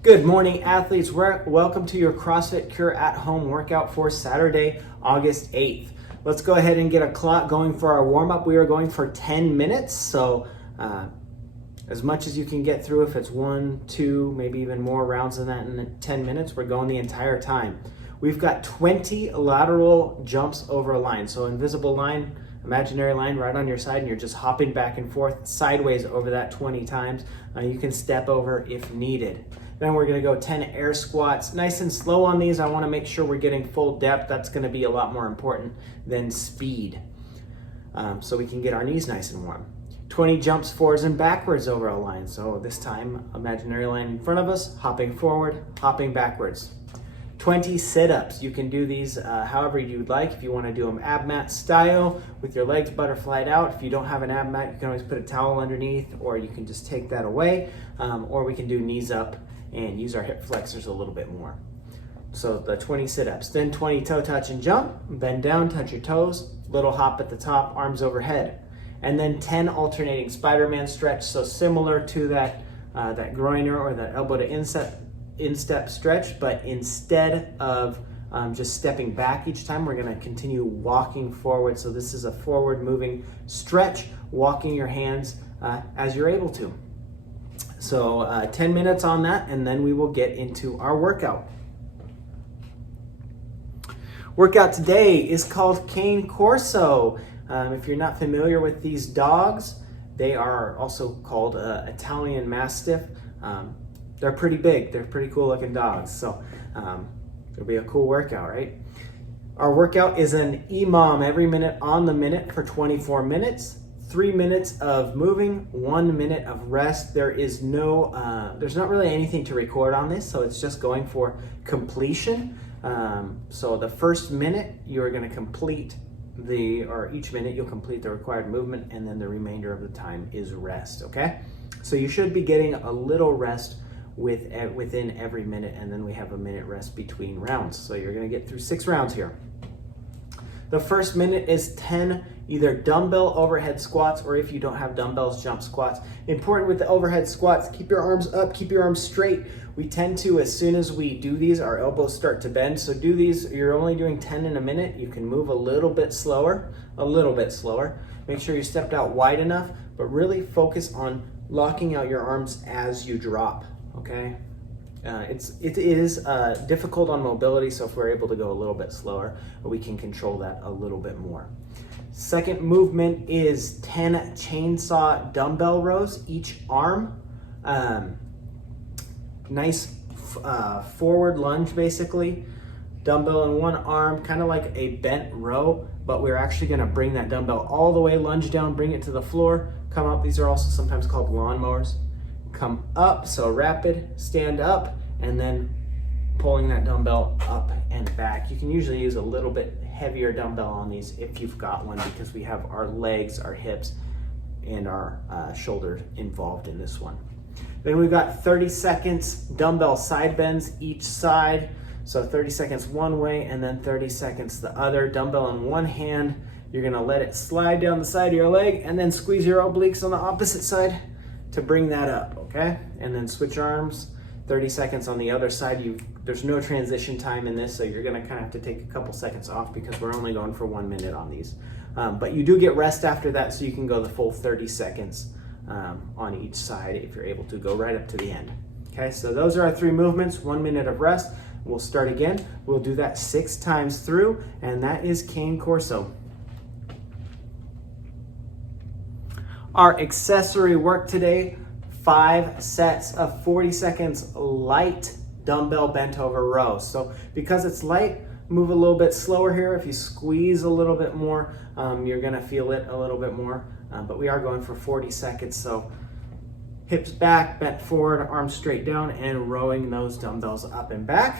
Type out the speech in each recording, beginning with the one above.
Good morning, athletes. Welcome to your CrossFit Cure at Home workout for Saturday, August 8th. Let's go ahead and get a clock going for our warm-up. We are going for 10 minutes, so as much as you can get through. If it's 1, 2, maybe even more rounds than that in 10 minutes, we're going the entire time. We've got 20 lateral jumps over a line. So invisible line, imaginary line right on your side, and you're just hopping back and forth sideways over that 20 times. You can step over if needed. Then we're gonna go 10 air squats. Nice and slow on these. I wanna make sure we're getting full depth. That's gonna be a lot more important than speed. So we can get our knees nice and warm. 20 jumps forwards and backwards over a line. So this time, imaginary line in front of us, hopping forward, hopping backwards. 20 sit-ups. You can do these however you'd like. If you wanna do them ab mat style with your legs butterflied out. If you don't have an ab mat, you can always put a towel underneath, or you can just take that away. Or we can do knees up and use our hip flexors a little bit more. So the 20 sit-ups. Then 20 toe touch and jump. Bend down, touch your toes, little hop at the top, arms overhead. And then 10 alternating Spiderman stretch. So similar to that groiner or that elbow to instep stretch, but instead of just stepping back each time, we're gonna continue walking forward. So this is a forward moving stretch, walking your hands as you're able to. So 10 minutes on that, and then we will get into our workout. Workout today is called cane Corso. If you're not familiar with these dogs, they are also called Italian Mastiff. They're pretty big. They're pretty cool looking dogs. So it'll be a cool workout, right? Our workout is an EMOM, every minute on the minute for 24 minutes. 3 minutes of moving, 1 minute of rest. There is no, there's not really anything to record on this, so it's just going for completion. So the first minute you're gonna complete each minute you'll complete the required movement, and then the remainder of the time is rest, okay? So you should be getting a little rest within every minute, and then we have a minute rest between rounds. So you're gonna get through 6 rounds here. The first minute is 10 either dumbbell overhead squats, or if you don't have dumbbells, jump squats. Important with the overhead squats, keep your arms up, keep your arms straight. We tend to, as soon as we do these, our elbows start to bend. So do these, you're only doing 10 in a minute. You can move a little bit slower. Make sure you stepped out wide enough, but really focus on locking out your arms as you drop, okay? It is difficult on mobility, so if we're able to go a little bit slower, we can control that a little bit more. Second movement is 10 chainsaw dumbbell rows, each arm. Nice forward lunge, basically. Dumbbell in one arm, kind of like a bent row, but we're actually gonna bring that dumbbell all the way, lunge down, bring it to the floor, come up. These are also sometimes called lawnmowers. Come up, so rapid, stand up, and then pulling that dumbbell up and back. You can usually use a little bit heavier dumbbell on these if you've got one, because we have our legs, our hips, and our shoulders involved in this one. Then we've got 30 seconds dumbbell side bends each side. So 30 seconds one way and then 30 seconds the other. Dumbbell in one hand, you're gonna let it slide down the side of your leg and then squeeze your obliques on the opposite side to bring that up, okay? And then switch arms, 30 seconds on the other side. There's no transition time in this, so you're gonna kind of have to take a couple seconds off because we're only going for 1 minute on these. But you do get rest after that, so you can go the full 30 seconds on each side if you're able to go right up to the end. Okay, so those are our 3 movements, 1 minute of rest. We'll start again. We'll do that 6 times through, and that is cane Corso. Our accessory work today, 5 sets of 40 seconds light dumbbell bent over rows. So because it's light, move a little bit slower here. If you squeeze a little bit more, you're gonna feel it a little bit more, but we are going for 40 seconds. So hips back, bent forward, arms straight down, and rowing those dumbbells up and back.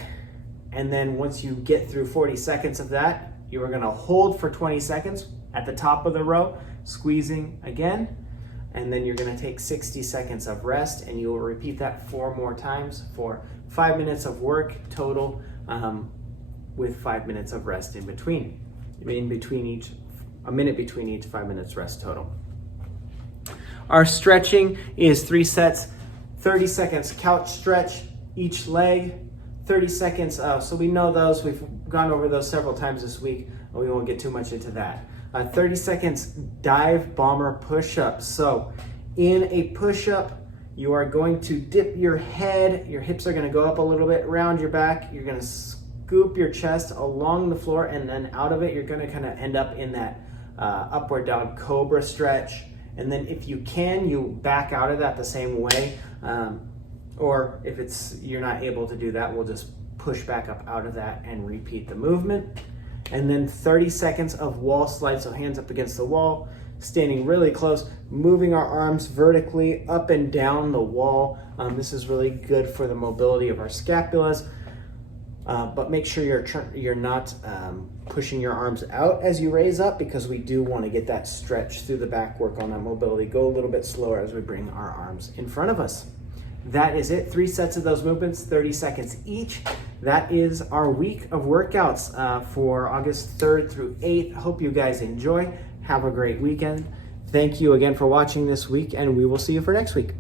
And then once you get through 40 seconds of that, you are gonna hold for 20 seconds at the top of the row, squeezing again, and then you're gonna take 60 seconds of rest, and you will repeat that 4 more times for 5 minutes of work total, with 5 minutes of rest in between. A minute between each, 5 minutes rest total. Our stretching is 3 sets, 30 seconds couch stretch, each leg, 30 seconds. So we know those, we've gone over those several times this week, and we won't get too much into that. 30 seconds dive bomber push-ups. So in a push-up, you are going to dip your head, your hips are gonna go up a little bit around your back, you're gonna scoop your chest along the floor, and then out of it, you're gonna kind of end up in that upward dog cobra stretch. And then if you can, you back out of that the same way. Or if you're not able to do that, we'll just push back up out of that and repeat the movement. And then 30 seconds of wall slide, so hands up against the wall, standing really close, moving our arms vertically up and down the wall. This is really good for the mobility of our scapulas, but make sure you're not pushing your arms out as you raise up, because we do want to get that stretch through the back, work on that mobility. Go a little bit slower as we bring our arms in front of us. That is it. 3 sets of those movements, 30 seconds each. That is our week of workouts for August 3rd through 8th. Hope you guys enjoy. Have a great weekend. Thank you again for watching this week, and we will see you for next week.